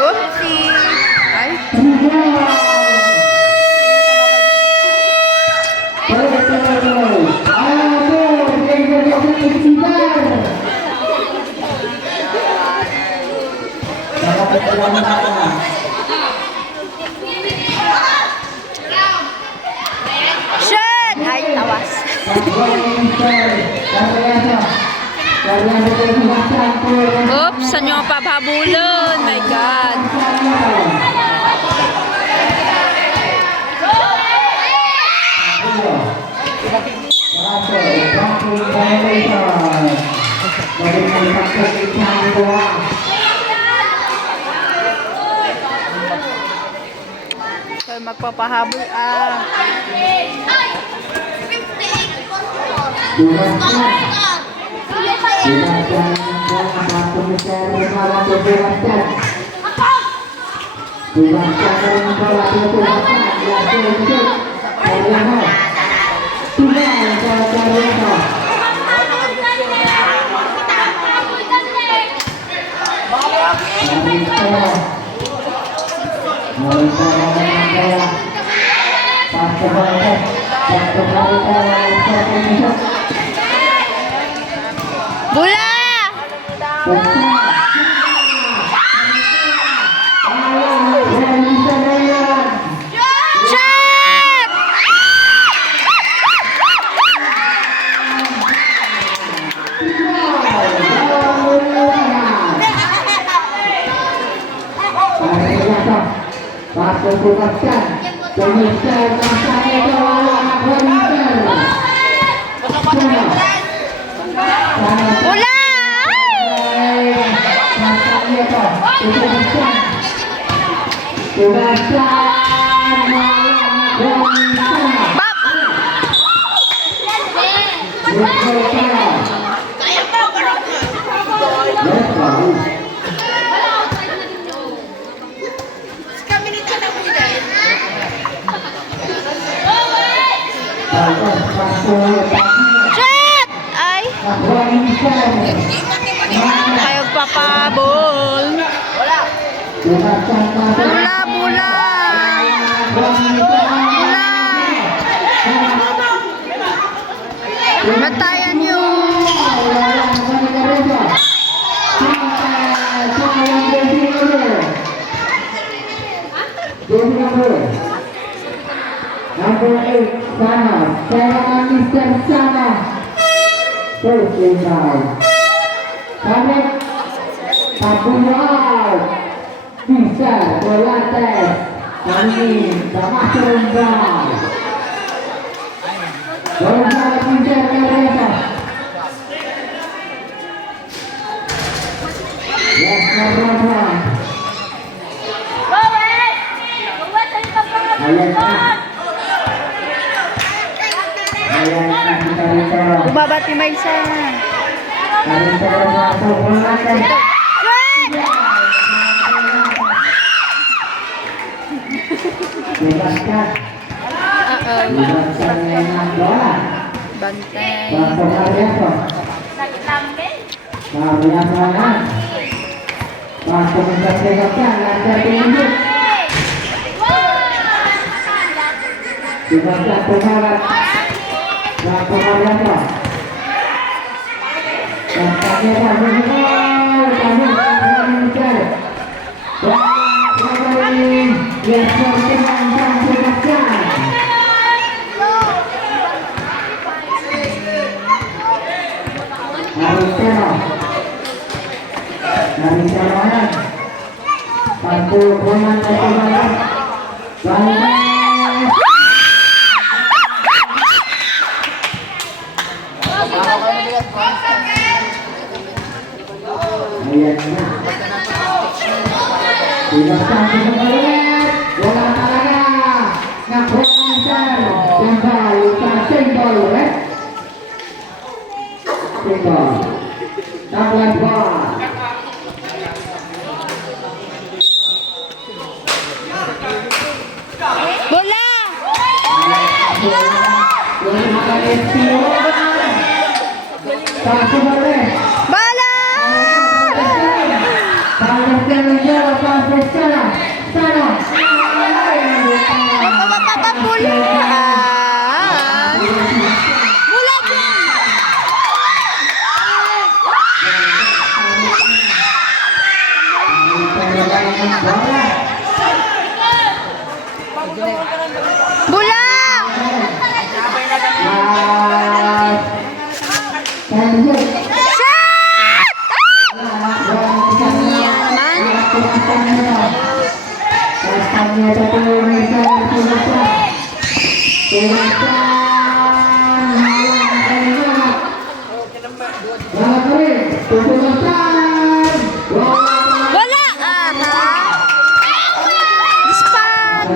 Oopsie. Ay. Shit! Ay, tawas. Oops, saan nyo pahabulon? My God. So, magpapahabol. Bola! Shot! Bola! Shit! Ay! Ayaw papabol. Bola, bola! Bola! Bantayan nyo! Number 8, Sana. Serangan Mr. Sana. First down. Kamet. Tabular. Bisa. Bolates. Kami. Damasung down. Bola Mr. Kareta. Yes, Kareta. Bumabati may isa. Tinggal 16 bola. Bola! Bola! Bola! Bola! Bola! Shot! Iya naman. Bola! Aha! Dispag!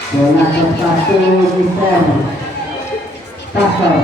Bola satu Mister Pastor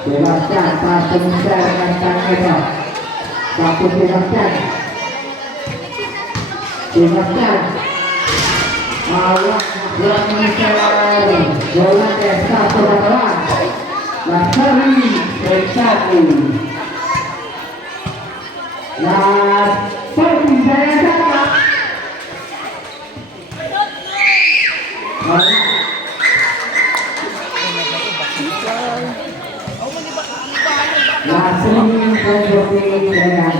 bebaskan pasang dengan tangan waktu bebaskan awak bola desa Surabaya Lasari Bersatu Lasari Jaya Saka Lasari Jaya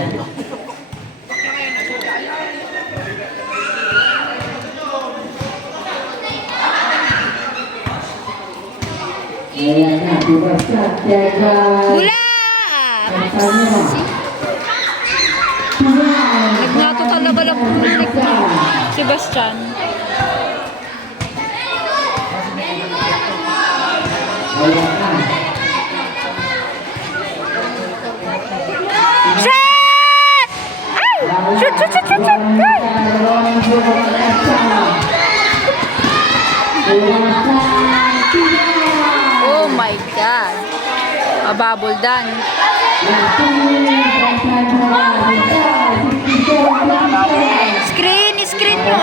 Bola! Nagnato talaga lang ni Sebastian. Shot! Ow! Shoot, shoot, shoot, shoot, shoot! Oh my God! Mababuldan. Screen! Screen mo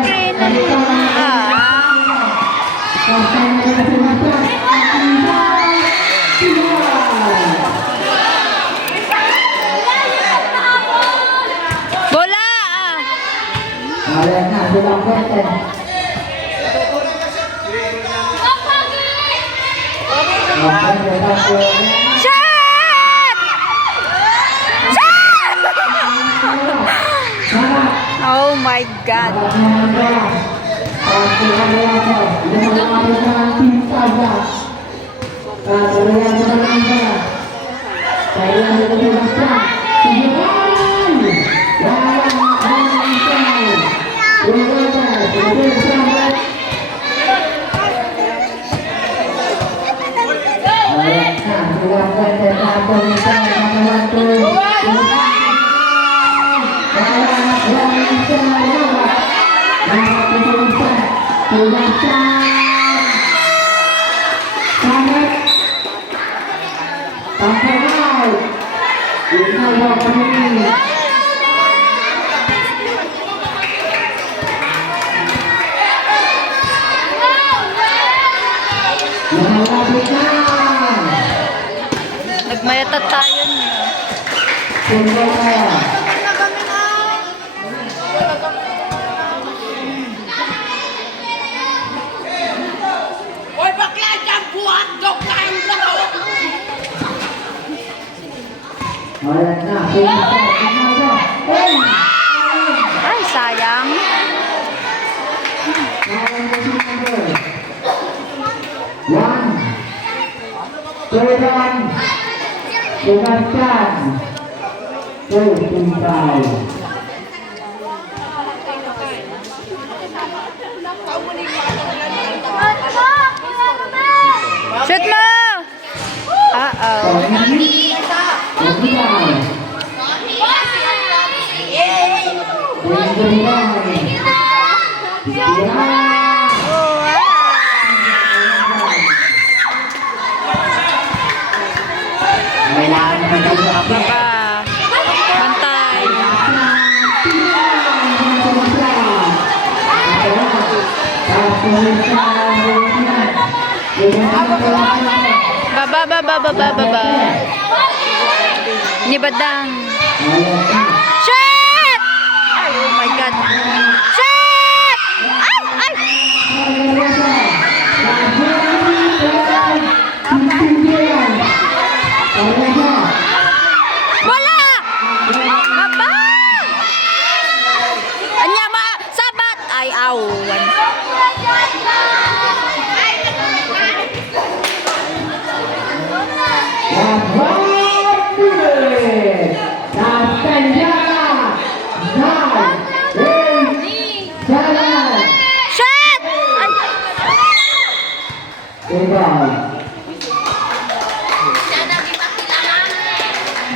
screen bola shot! Oh my God. Nagmayatat tayo niya. Hoy, bakla dyan! Buhat! Dog tayong dalawa! Ay, sayang. Shoot mo! Uh-oh. Baba. Bantay. Baba. Ni badang. Shot! Ay, oh my God. Shot! Ay! Bola! Baba! Anya ma sabat ay awan. Shot!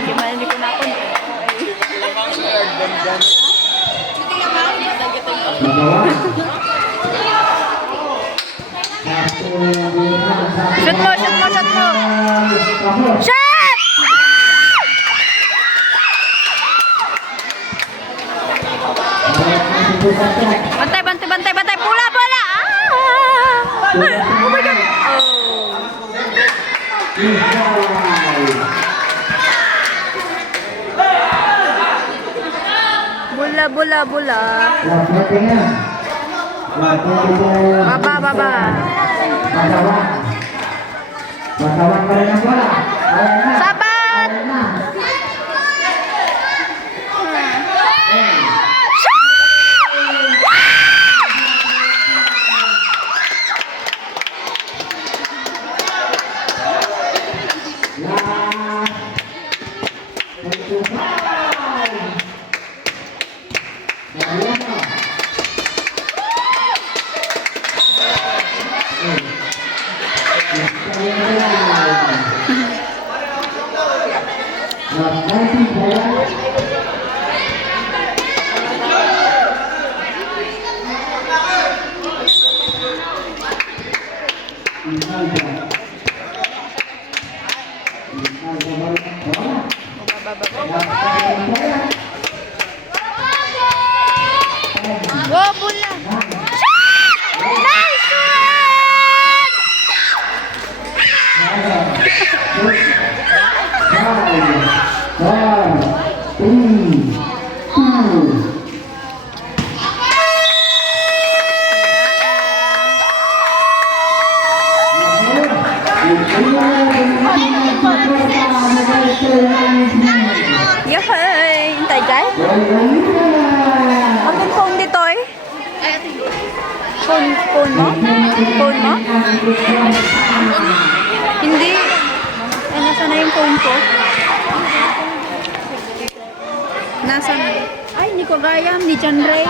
Gimana di ko na ako. Shoot mo. Shot! Bantay. Bola. Oh my God. Bola. Baba. Sabat. Wow, bola. Nice Yahay, hintay guys. Ang phone dito eh. Phone mo? Hindi. Ay, nasa na yung phone ko? Nasa na? Ay, hindi ko gayam. Ni John Ray.